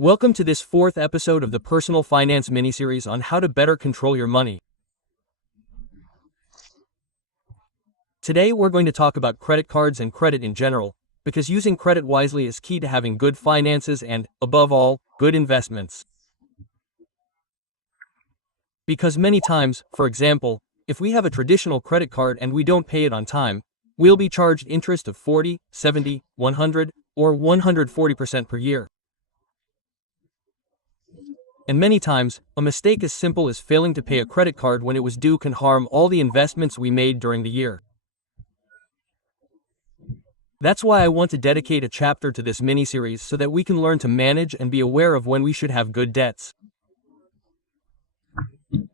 Welcome to this fourth episode of the Personal Finance miniseries on how to better control your money. Today we're going to talk about credit cards and credit in general, because using credit wisely is key to having good finances and, above all, good investments. Because many times, for example, if we have a traditional credit card and we don't pay it on time, we'll be charged interest of 40, 70, 100, or 140% per year. And many times, a mistake as simple as failing to pay a credit card when it was due can harm all the investments we made during the year. That's why I want to dedicate a chapter to this mini-series so that we can learn to manage and be aware of when we should have good debts.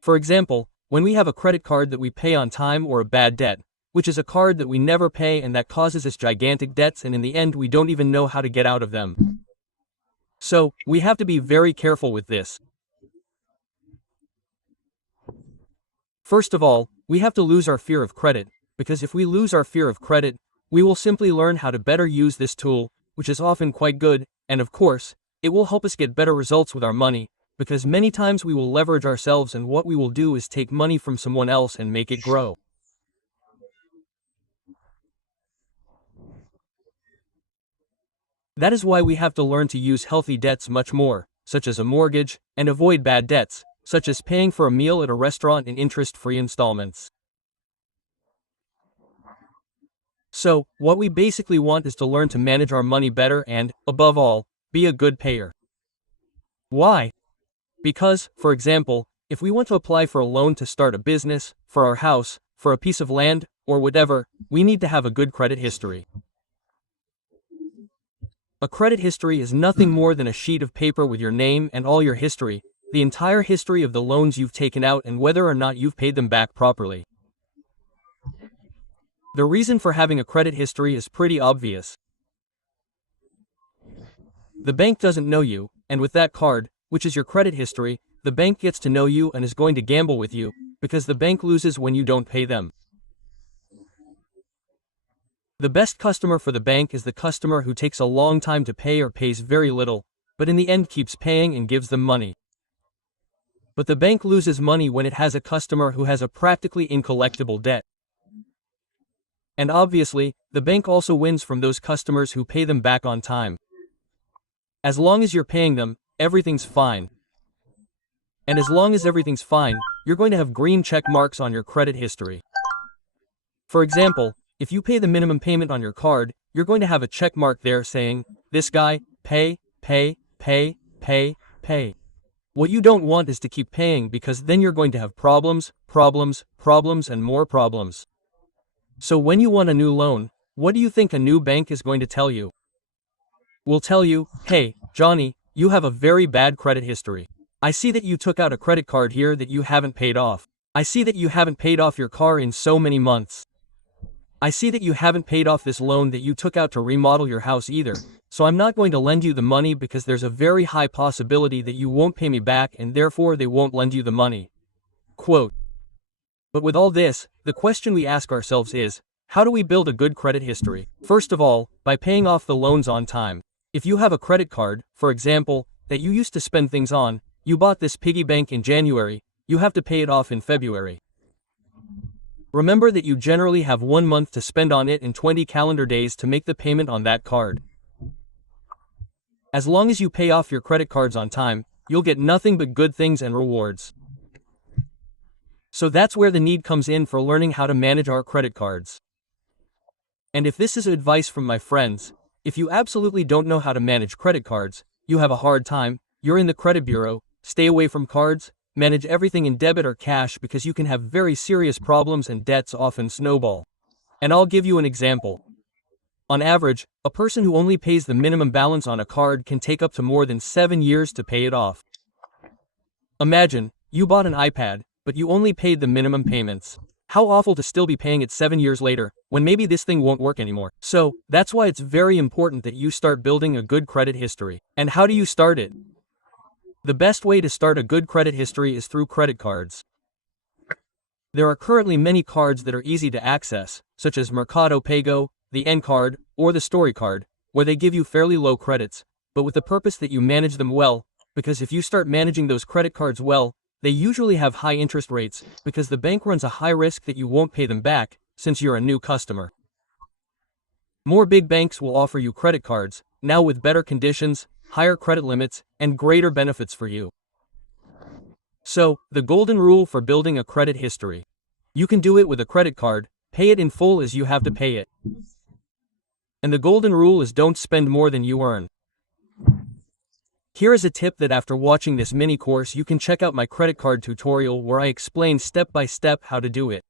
For example, when we have a credit card that we pay on time or a bad debt, which is a card that we never pay and that causes us gigantic debts and in the end we don't even know how to get out of them. So, we have to be very careful with this. First of all, we have to lose our fear of credit, because if we lose our fear of credit, we will simply learn how to better use this tool, which is often quite good, and of course, it will help us get better results with our money, because many times we will leverage ourselves and what we will do is take money from someone else and make it grow. That is why we have to learn to use healthy debts much more, such as a mortgage, and avoid bad debts, such as paying for a meal at a restaurant in interest-free installments. So, what we basically want is to learn to manage our money better and, above all, be a good payer. Why? Because, for example, if we want to apply for a loan to start a business, for our house, for a piece of land, or whatever, we need to have a good credit history. A credit history is nothing more than a sheet of paper with your name and all your history, the entire history of the loans you've taken out and whether or not you've paid them back properly. The reason for having a credit history is pretty obvious. The bank doesn't know you, and with that card, which is your credit history, the bank gets to know you and is going to gamble with you, because the bank loses when you don't pay them. The best customer for the bank is the customer who takes a long time to pay or pays very little, but in the end keeps paying and gives them money. But the bank loses money when it has a customer who has a practically incollectible debt. And obviously, the bank also wins from those customers who pay them back on time. As long as you're paying them, everything's fine. And as long as everything's fine, you're going to have green check marks on your credit history. For example, if you pay the minimum payment on your card, you're going to have a check mark there saying, "This guy, pay, pay, pay, pay, pay." What you don't want is to keep paying because then you're going to have problems, and more problems. So when you want a new loan, what do you think a new bank is going to tell you? Will tell you, "Hey, Johnny, you have a very bad credit history. I see that you took out a credit card here that you haven't paid off. I see that you haven't paid off your car in so many months. I see that you haven't paid off this loan that you took out to remodel your house either, so I'm not going to lend you the money because there's a very high possibility that you won't pay me back and therefore they won't lend you the money." Quote. But with all this, the question we ask ourselves is, how do we build a good credit history? First of all, by paying off the loans on time. If you have a credit card, for example, that you used to spend things on, you bought this piggy bank in January, you have to pay it off in February. Remember that you generally have 1 month to spend on it and 20 calendar days to make the payment on that card. As long as you pay off your credit cards on time, you'll get nothing but good things and rewards. So that's where the need comes in for learning how to manage our credit cards. And if this is advice from my friends, if you absolutely don't know how to manage credit cards, you have a hard time, you're in the credit bureau, stay away from cards, manage everything in debit or cash because you can have very serious problems and debts often snowball. And I'll give you an example. On average, a person who only pays the minimum balance on a card can take up to more than 7 years to pay it off. Imagine, you bought an iPad, but you only paid the minimum payments. How awful to still be paying it 7 years later, when maybe this thing won't work anymore. So, that's why it's very important that you start building a good credit history. And how do you start it? The best way to start a good credit history is through credit cards. There are currently many cards that are easy to access, such as Mercado Pago, the N card, or the Story card, where they give you fairly low credits, but with the purpose that you manage them well, because if you start managing those credit cards well, they usually have high interest rates, because the bank runs a high risk that you won't pay them back, since you're a new customer. More big banks will offer you credit cards, now with better conditions, higher credit limits, and greater benefits for you. So, the golden rule for building a credit history. You can do it with a credit card, pay it in full as you have to pay it. And the golden rule is don't spend more than you earn. Here is a tip that after watching this mini course you can check out my credit card tutorial where I explain step by step how to do it.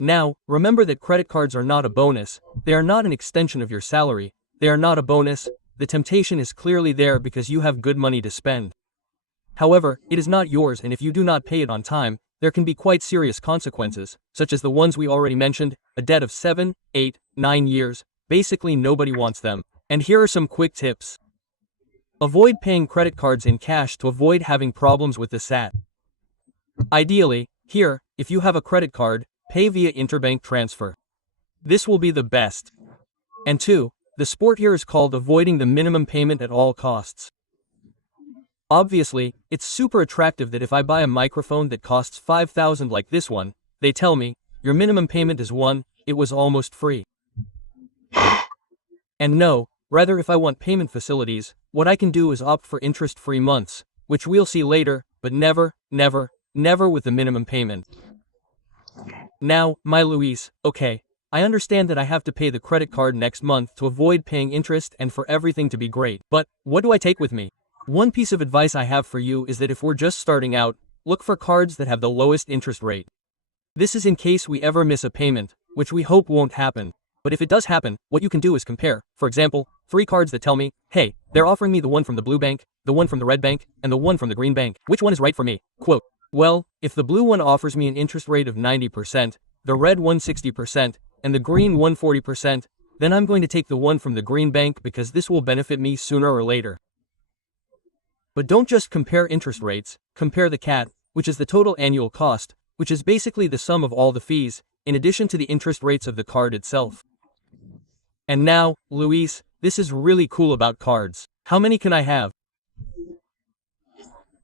Now, remember that credit cards are not a bonus, they are not an extension of your salary, they are not a bonus, the temptation is clearly there because you have good money to spend. However, it is not yours, and if you do not pay it on time, there can be quite serious consequences, such as the ones we already mentioned, a debt of 7, 8, 9 years, basically nobody wants them. And here are some quick tips. Avoid paying credit cards in cash to avoid having problems with the SAT. Ideally, here, if you have a credit card, pay via interbank transfer. This will be the best. And 2, the sport here is called avoiding the minimum payment at all costs. Obviously, it's super attractive that if I buy a microphone that costs $5,000 like this one, they tell me, your minimum payment is 1, it was almost free. And no, rather if I want payment facilities, what I can do is opt for interest-free months, which we'll see later, but never, never, never with the minimum payment. Now, my Luis, okay, I understand that I have to pay the credit card next month to avoid paying interest and for everything to be great, but what do I take with me? One piece of advice I have for you is that if we're just starting out, look for cards that have the lowest interest rate. This is in case we ever miss a payment, which we hope won't happen. But if it does happen, what you can do is compare, for example, 3 cards that tell me, hey, they're offering me the one from the blue bank, the one from the red bank, and the one from the green bank. Which one is right for me? Quote, well, if the blue one offers me an interest rate of 90%, the red one 60%, and the green one 40%, then I'm going to take the one from the green bank because this will benefit me sooner or later. But don't just compare interest rates, compare the CAT, which is the total annual cost, which is basically the sum of all the fees, in addition to the interest rates of the card itself. And now, Luis, this is really cool about cards. How many can I have?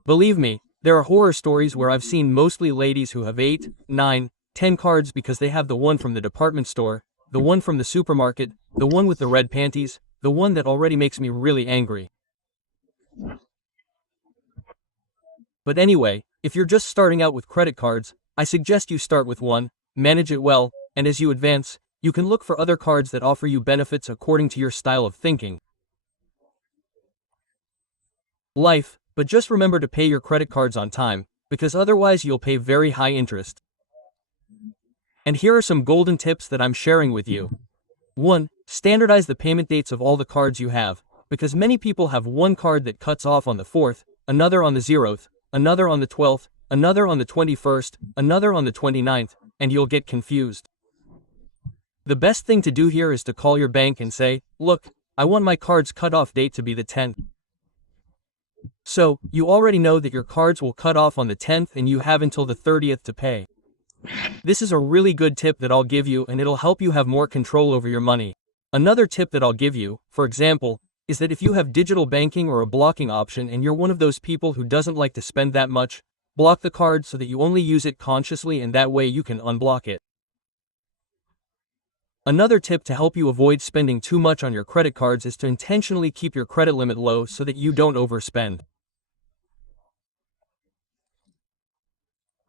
Believe me, there are horror stories where I've seen mostly ladies who have 8, 9, 10 cards because they have the one from the department store, the one from the supermarket, the one with the red panties, the one that already makes me really angry. But anyway, if you're just starting out with credit cards, I suggest you start with one, manage it well, and as you advance, you can look for other cards that offer you benefits according to your style of thinking. But just remember to pay your credit cards on time, because otherwise you'll pay very high interest. And here are some golden tips that I'm sharing with you. 1. Standardize the payment dates of all the cards you have, because many people have one card that cuts off on the 4th, another on the 0th, another on the 12th, another on the 21st, another on the 29th, and you'll get confused. The best thing to do here is to call your bank and say, look, I want my card's cutoff date to be the 10th. So, you already know that your cards will cut off on the 10th and you have until the 30th to pay. This is a really good tip that I'll give you and it'll help you have more control over your money. Another tip that I'll give you, for example, is that if you have digital banking or a blocking option and you're one of those people who doesn't like to spend that much, block the card so that you only use it consciously and that way you can unblock it. Another tip to help you avoid spending too much on your credit cards is to intentionally keep your credit limit low so that you don't overspend.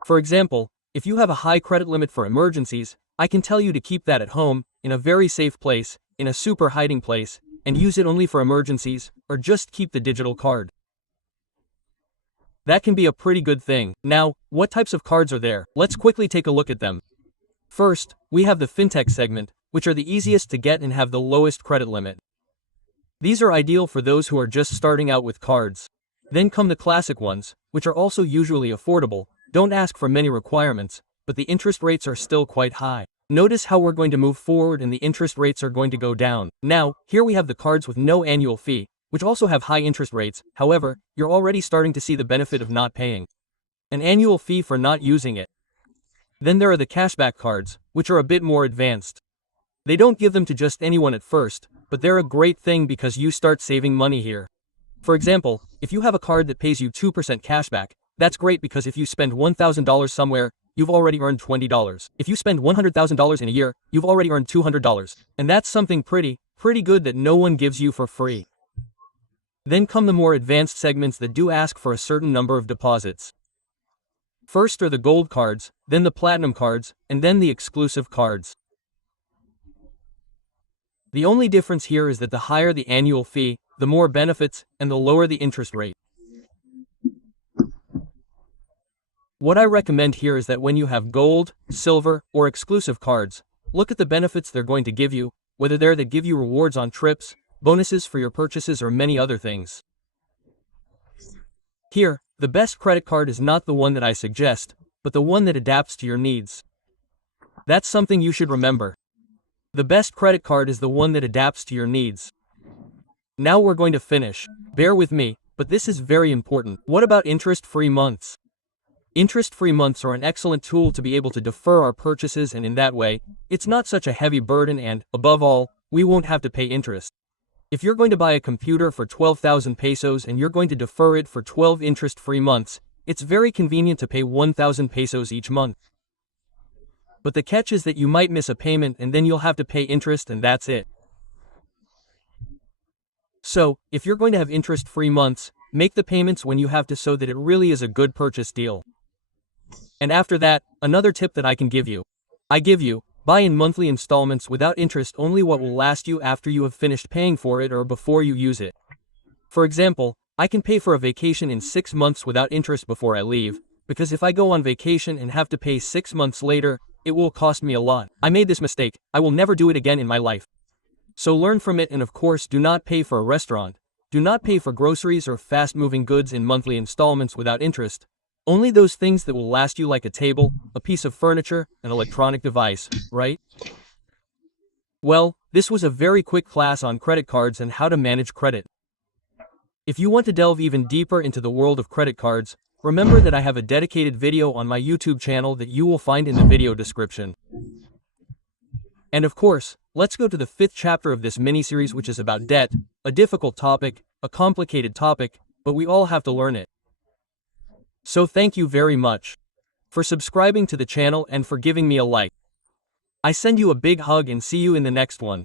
For example, if you have a high credit limit for emergencies, I can tell you to keep that at home, in a very safe place, in a super hiding place, and use it only for emergencies, or just keep the digital card. That can be a pretty good thing. Now, what types of cards are there? Let's quickly take a look at them. First, we have the fintech segment, which are the easiest to get and have the lowest credit limit. These are ideal for those who are just starting out with cards. Then come the classic ones, which are also usually affordable, don't ask for many requirements, but the interest rates are still quite high. Notice how we're going to move forward and the interest rates are going to go down. Now, here we have the cards with no annual fee, which also have high interest rates. However, you're already starting to see the benefit of not paying an annual fee for not using it. Then there are the cashback cards, which are a bit more advanced. They don't give them to just anyone at first, but they're a great thing because you start saving money here. For example, if you have a card that pays you 2% cashback, that's great because if you spend $1,000 somewhere, you've already earned $20. If you spend $100,000 in a year, you've already earned $200. And that's something pretty good that no one gives you for free. Then come the more advanced segments that do ask for a certain number of deposits. First are the gold cards, then the platinum cards, and then the exclusive cards. The only difference here is that the higher the annual fee, the more benefits, and the lower the interest rate. What I recommend here is that when you have gold, silver, or exclusive cards, look at the benefits they're going to give you, whether they're that give you rewards on trips, bonuses for your purchases, or many other things. Here, the best credit card is not the one that I suggest, but the one that adapts to your needs. That's something you should remember. The best credit card is the one that adapts to your needs. Now we're going to finish. Bear with me, but this is very important. What about interest-free months? Interest-free months are an excellent tool to be able to defer our purchases, and in that way, it's not such a heavy burden and, above all, we won't have to pay interest. If you're going to buy a computer for 12,000 pesos and you're going to defer it for 12 interest-free months, it's very convenient to pay 1,000 pesos each month. But the catch is that you might miss a payment and then you'll have to pay interest, and that's it. So, if you're going to have interest-free months, make the payments when you have to so that it really is a good purchase deal. And after that, another tip that I can give you. Buy in monthly installments without interest, only what will last you after you have finished paying for it or before you use it. For example, I can pay for a vacation in 6 months without interest before I leave, because if I go on vacation and have to pay 6 months later, it will cost me a lot. I made this mistake, I will never do it again in my life. So learn from it, and of course do not pay for a restaurant. Do not pay for groceries or fast-moving goods in monthly installments without interest. Only those things that will last you, like a table, a piece of furniture, an electronic device, right? Well, this was a very quick class on credit cards and how to manage credit. If you want to delve even deeper into the world of credit cards, remember that I have a dedicated video on my YouTube channel that you will find in the video description. And of course, let's go to the 5th chapter of this mini-series, which is about debt, a difficult topic, a complicated topic, but we all have to learn it. So thank you very much for subscribing to the channel and for giving me a like. I send you a big hug and see you in the next one.